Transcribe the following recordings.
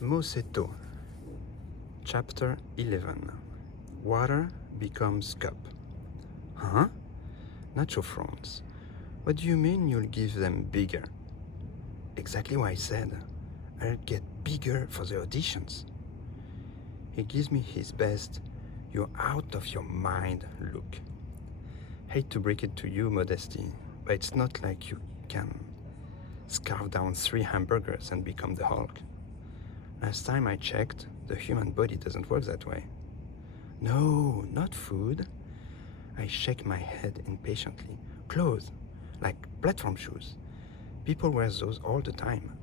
Seto, Chapter 11. Water becomes cup. Huh? Nacho frowns. What do you mean you'll give them bigger? Exactly what I said. I'll get bigger for the auditions. He gives me his best, you're out of your mind look. Hate to break it to you, Modesty, but it's not like you can scarf down 3 hamburgers and become the Hulk. Last time I checked, the human body doesn't work that way. No, not food. I shake my head impatiently. Clothes, like platform shoes. People wear those all the time.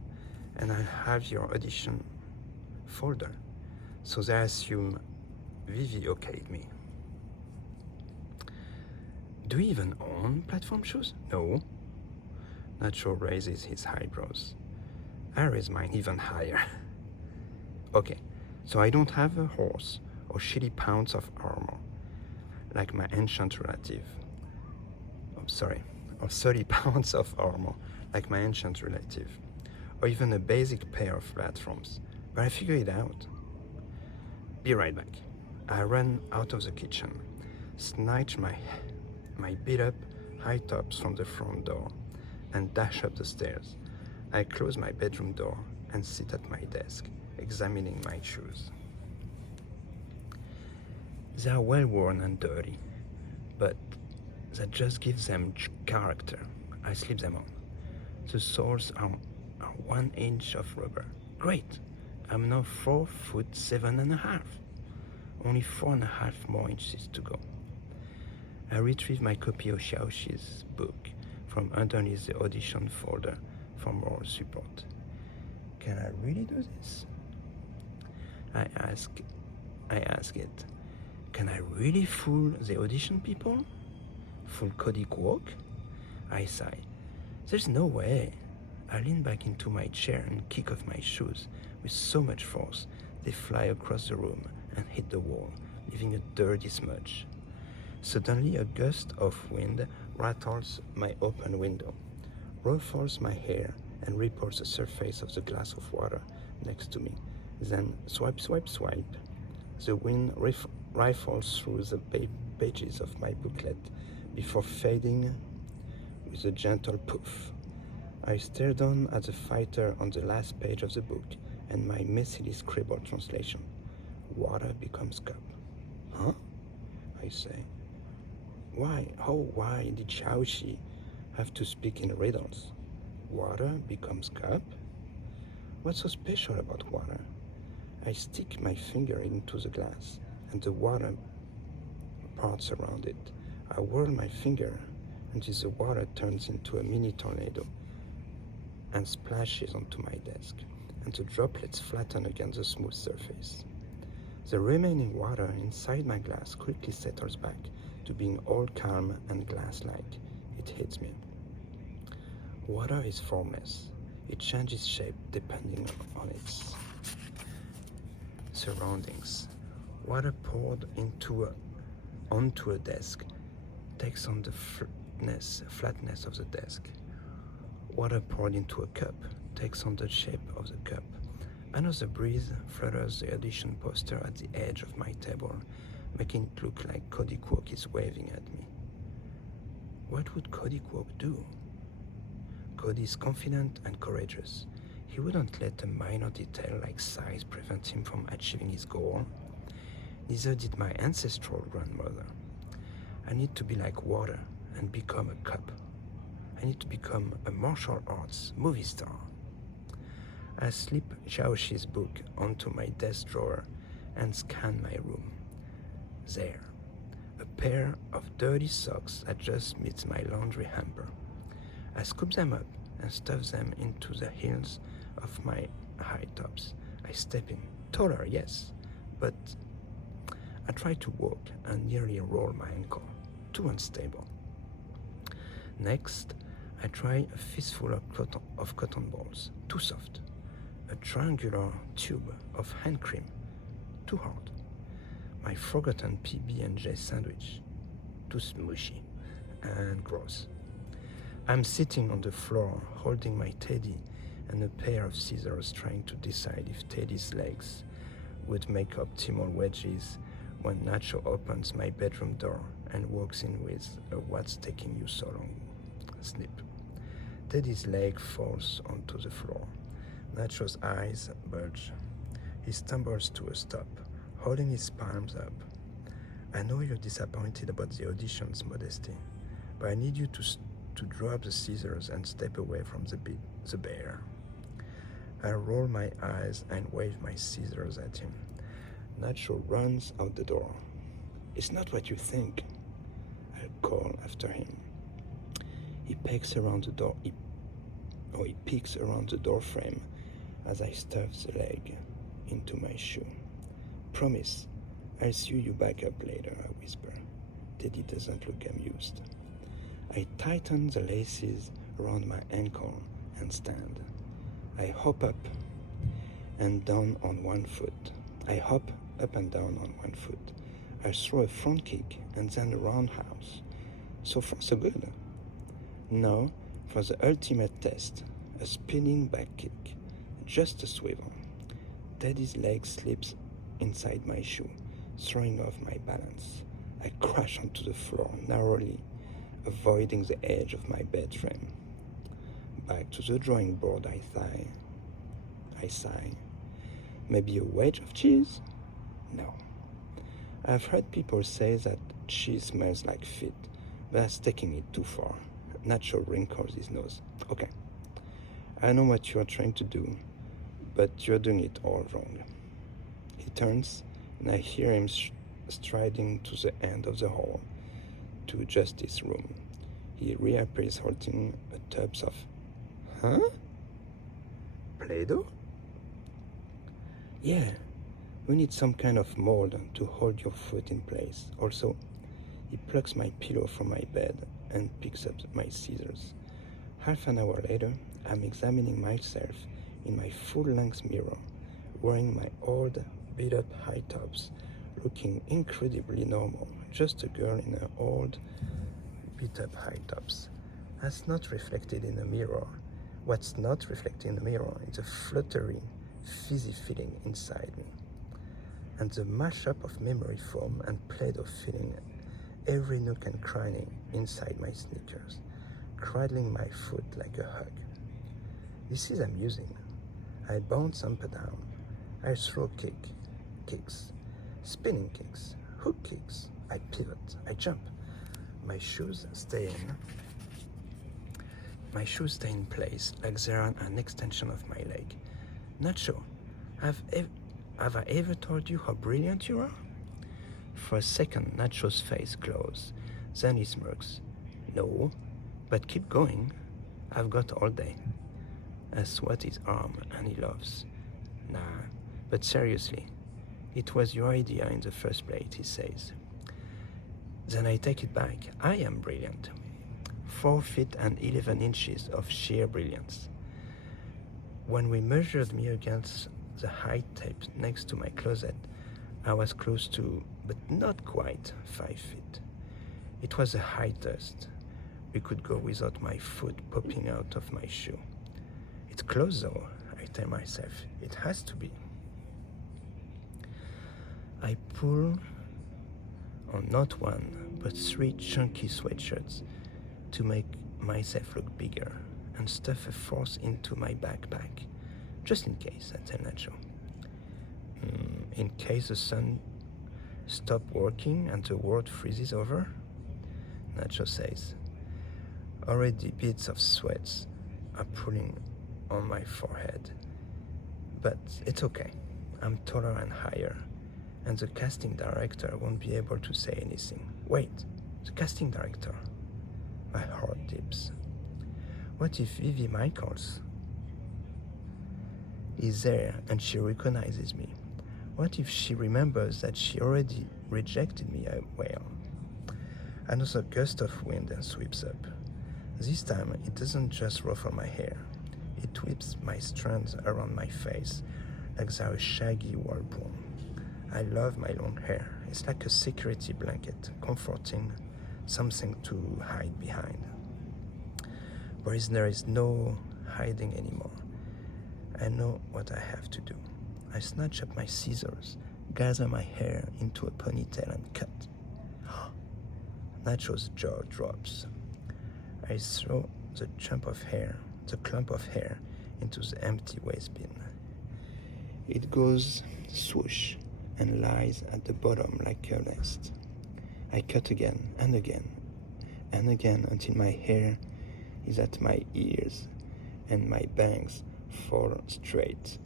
And I have your audition folder. So they assume Vivi okayed me. Do you even own platform shoes? No. Nacho raises his eyebrows. I raise mine even higher. Okay, so I don't have a horse or shitty pounds of armor, like my ancient relative. Or 30 pounds of armor, like my ancient relative. Or even a basic pair of platforms, but I figure it out. Be right back. I run out of the kitchen, snatch my beat-up high tops from the front door, and dash up the stairs. I close my bedroom door and sit at my desk, examining my shoes. They are well worn and dirty, but that just gives them character. I slip them on. The soles are 1 inch of rubber. Great! I'm now 4'7.5". Only 4.5 more inches to go. I retrieve my copy of Xiaoxi's book from underneath the audition folder for moral support. Can I really do this? I ask it. Can I really fool the audition people? Fool Cody Kwok? I sigh. There's no way. I lean back into my chair and kick off my shoes with so much force they fly across the room and hit the wall, leaving a dirty smudge. Suddenly a gust of wind rattles my open window, ruffles my hair and ripples the surface of the glass of water next to me. Then swipe, swipe, swipe. The wind rifles through the pages of my booklet before fading with a gentle poof. I stare down at the fighter on the last page of the book and my messily scribbled translation. Water becomes cup. Huh? I say. Why did Xiaoxi have to speak in riddles? Water becomes cup? What's so special about water? I stick my finger into the glass and the water parts around it. I whirl my finger until the water turns into a mini tornado and splashes onto my desk, and the droplets flatten against the smooth surface. The remaining water inside my glass quickly settles back to being all calm and glass-like. It hits me. Water is formless. It changes shape depending on its surroundings. Water poured onto a desk takes on the flatness of the desk. Water poured into a cup takes on the shape of the cup. Another breeze flutters the audition poster at the edge of my table, making it look like Cody Kwok is waving at me. What would Cody Kwok do? Cody is confident and courageous. He wouldn't let a minor detail like size prevent him from achieving his goal. Neither did my ancestral grandmother. I need to be like water and become a cup. I need to become a martial arts movie star. I slip Xiaoxi's book onto my desk drawer and scan my room. There, a pair of dirty socks that just meets my laundry hamper. I scoop them up and stuff them into the heels of my high tops. I step in, taller, yes, but I try to walk and nearly roll my ankle. Too unstable. Next, I try a fistful of cotton balls. Too soft. A triangular tube of hand cream. Too hard. My forgotten PB&J sandwich. Too smushy and gross. I'm sitting on the floor holding my teddy and a pair of scissors trying to decide if Teddy's legs would make optimal wedges when Nacho opens my bedroom door and walks in with a "what's taking you so long" snip. Teddy's leg falls onto the floor. Nacho's eyes bulge. He stumbles to a stop, holding his palms up. "I know you're disappointed about the audition's modesty, but I need you to drop the scissors and step away from the bear." I roll my eyes and wave my scissors at him. Nacho runs out the door. "It's not what you think," I call after him. He peeks around the door. He peeks around the door frame as I stuff the leg into my shoe. "Promise, I'll sew you back up later," I whisper. Teddy doesn't look amused. I tighten the laces around my ankle and stand. I hop up and down on one foot. I hop up and down on one foot. I throw a front kick and then a roundhouse. So far, so good. Now, for the ultimate test, a spinning back kick, just a swivel. Teddy's leg slips inside my shoe, throwing off my balance. I crash onto the floor, narrowly avoiding the edge of my bed frame. Back to the drawing board, I sigh. Maybe a wedge of cheese? No. I've heard people say that cheese smells like feet, but that's taking it too far. Nacho wrinkles his nose. "Okay, I know what you're trying to do, but you're doing it all wrong." He turns, and I hear him striding to the end of the hall, to Justice's room. He reappears holding a tub of, Play-Doh? "Yeah, we need some kind of mold to hold your foot in place. Also," he plucks my pillow from my bed and picks up my scissors. Half an hour later, I'm examining myself in my full-length mirror, wearing my old, beat-up high tops, looking incredibly normal, just a girl in her old, beat-up high tops. That's not reflected in the mirror. What's not reflected in the mirror is a fluttery, fizzy feeling inside me, and the mashup of memory foam and Play-Doh filling every nook and cranny inside my sneakers, cradling my foot like a hug. This is amusing. I bounce up and down. I throw kicks, spinning kicks, hook kicks. I pivot, I jump. My shoes stay in place like they're an extension of my leg. "Nacho, have I ever told you how brilliant you are?" For a second, Nacho's face glows. Then he smirks. "No, but keep going. I've got all day." I swat his arm and he laughs. "Nah, but seriously, it was your idea in the first place," he says. Then I take it back. I am brilliant. 4 feet and 11 inches of sheer brilliance. When we measured me against the height tape next to my closet, I was close to, but not quite, 5 feet. It was the highest we could go without my foot popping out of my shoe. "It's close though," I tell myself. "It has to be." I pull on not one, but 3 chunky sweatshirts to make myself look bigger, and stuff a 4th into my backpack, just in case, I tell Nacho. In case the sun stops working and the world freezes over, Nacho says. Already bits of sweats are pulling on my forehead, but it's okay. I'm taller and higher, and the casting director won't be able to say anything. Wait, the casting director. My heart dips. What if Vivi Michaels is there and she recognizes me? What if she remembers that she already rejected me a while? Another gust of wind sweeps up. This time it doesn't just ruffle my hair. It whips my strands around my face like they're a shaggy whirlpool. I love my long hair. It's like a security blanket, comforting, something to hide behind. Whereas there is no hiding anymore. I know what I have to do. I snatch up my scissors, gather my hair into a ponytail and cut. Nacho's jaw drops. I throw the clump of hair into the empty waste bin. It goes swoosh and lies at the bottom like a nest. I cut again and again and again until my hair is at my ears and my bangs fall straight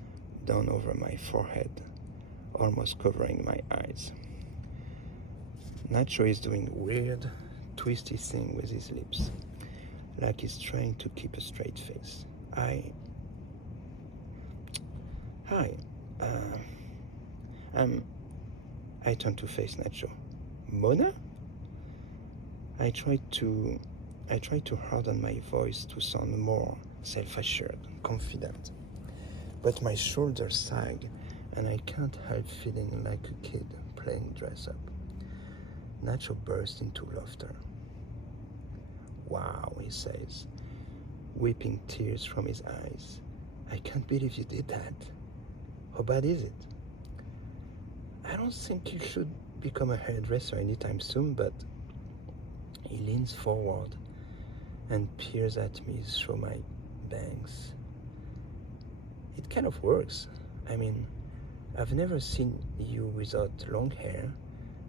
down over my forehead, almost covering my eyes. Nacho is doing weird, twisty thing with his lips, like he's trying to keep a straight face. Hi, I turn to face Nacho. Mona? I try to harden my voice to sound more self-assured, confident. But my shoulders sag, and I can't help feeling like a kid playing dress-up. Nacho bursts into laughter. Wow, he says, weeping tears from his eyes. I can't believe you did that. How bad is it? I don't think you should become a hairdresser anytime soon, but he leans forward and peers at me through my bangs. It kind of works. I mean, I've never seen you without long hair,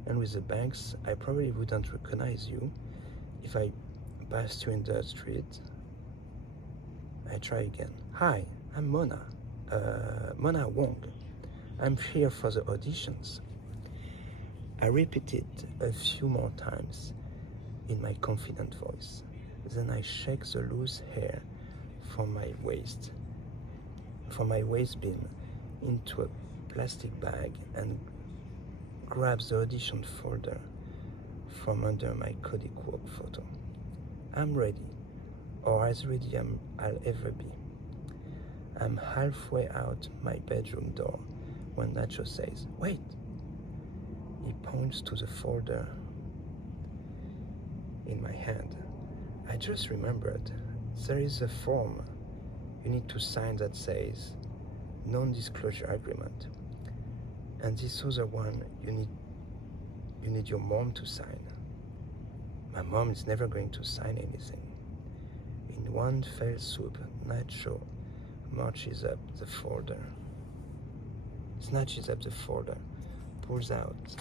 and with the bangs, I probably wouldn't recognize you if I passed you in the street. I try again. Hi, I'm Mona. Mona Wong. I'm here for the auditions. I repeat it a few more times in my confident voice. Then I shake the loose hair from my waist bin into a plastic bag and grab the audition folder from under my Kodak Walk photo. I'm ready, or as ready I'll ever be. I'm halfway out my bedroom door when Nacho says, "Wait." He points to the folder in my hand. I just remembered, there is a form you need to sign that says non-disclosure agreement. And this other one you need your mom to sign. My mom is never going to sign anything. In one fell swoop, Nacho snatches up the folder, pulls out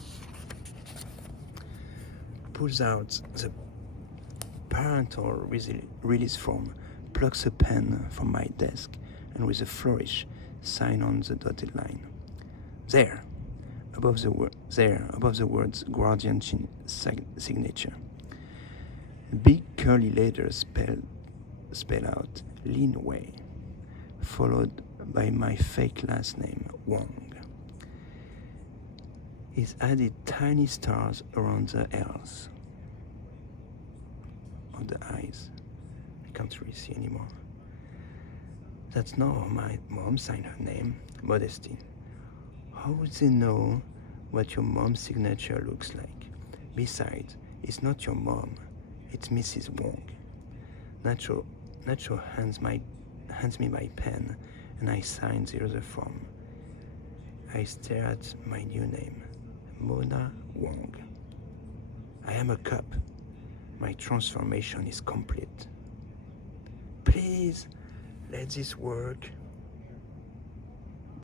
the parental release form, plucks a pen from my desk, and with a flourish, sign on the dotted line. There, above the words guardian signature. Big curly letters spell out Lin Wei, followed by my fake last name, Wong. He's added tiny stars around the L's of the eyes. I can't really see anymore. That's not how my mom signed her name, Modesty. How would they know what your mom's signature looks like? Besides, it's not your mom, it's Mrs. Wong. Nacho hands me my pen, and I sign the other form. I stare at my new name, Mona Wong. I am a cop. My transformation is complete. Please, let this work.